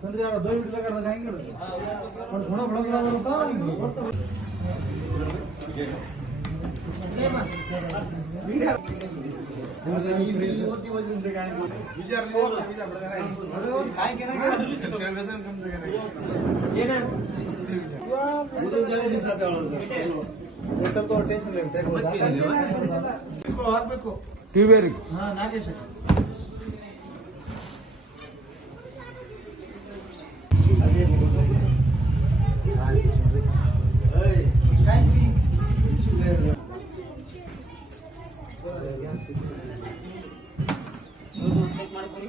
ಸಂದ್ರೆ ಯಾರು ದೋ ಬಿಡ್ಲ ಕಡದ ಹೆಂಗ ಒಂದು ಗುಣ ಬಡಗಲ ಬರುತ್ತಾ विचार काय केलं ಹಾಕ್ಬೇಕು ಟಿವೇರಿಗೆ ಹಾ ನಾಗೇಶ್ ಮಾಡ್ಕೊರಿ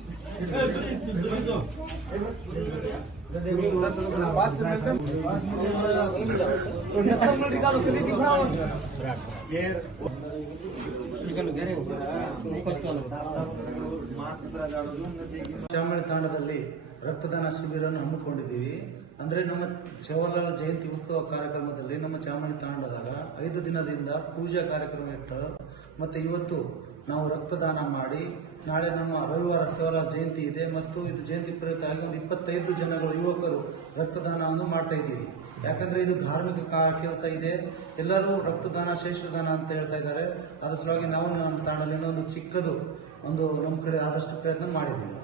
ಚಾಮಳಿ ತಾಂಡದಲ್ಲಿ ರಕ್ತದಾನ ಶಿಬಿರವನ್ನು ಹಮ್ಮಿಕೊಂಡಿದ್ದೀವಿ ಅಂದ್ರೆ ನಮ್ಮ ಸೇವಾಲಾಲ್ ಜಯಂತಿ ಉತ್ಸವ ಕಾರ್ಯಕ್ರಮದಲ್ಲಿ ನಮ್ಮ ಚಾಮಣಿ ತಾಂಡದಾಗ ಐದು ದಿನದಿಂದ ಪೂಜಾ ಕಾರ್ಯಕ್ರಮ ಇಟ್ಟು ಮತ್ತು ಇವತ್ತು ನಾವು ರಕ್ತದಾನ ಮಾಡಿ ನಾಳೆ ನಮ್ಮ ರವಿವಾರ ಶಿವರ ಜಯಂತಿ ಇದೆ ಮತ್ತು ಇದು ಜಯಂತಿ ಪ್ರಯುಕ್ತ ಆಗಿ ಒಂದು ಇಪ್ಪತ್ತೈದು ಜನಗಳು ಯುವಕರು ರಕ್ತದಾನವನ್ನು ಮಾಡ್ತಾ ಇದ್ದೀವಿ ಯಾಕಂದರೆ ಇದು ಧಾರ್ಮಿಕ ಕಾ ಕೆಲಸ ಇದೆ ಎಲ್ಲರೂ ರಕ್ತದಾನ ಶ್ರೇಷ್ಠದಾನ ಅಂತ ಹೇಳ್ತಾ ಇದ್ದಾರೆ ಅದರ ಸಲುವಾಗಿ ನಾವು ನಮ್ಮ ತಾಣದಲ್ಲಿ ಒಂದು ಚಿಕ್ಕದು ಒಂದು ನಮ್ಮ ಕಡೆ ಆದಷ್ಟು ಪ್ರಯತ್ನ ಮಾಡಿದ್ದೀವಿ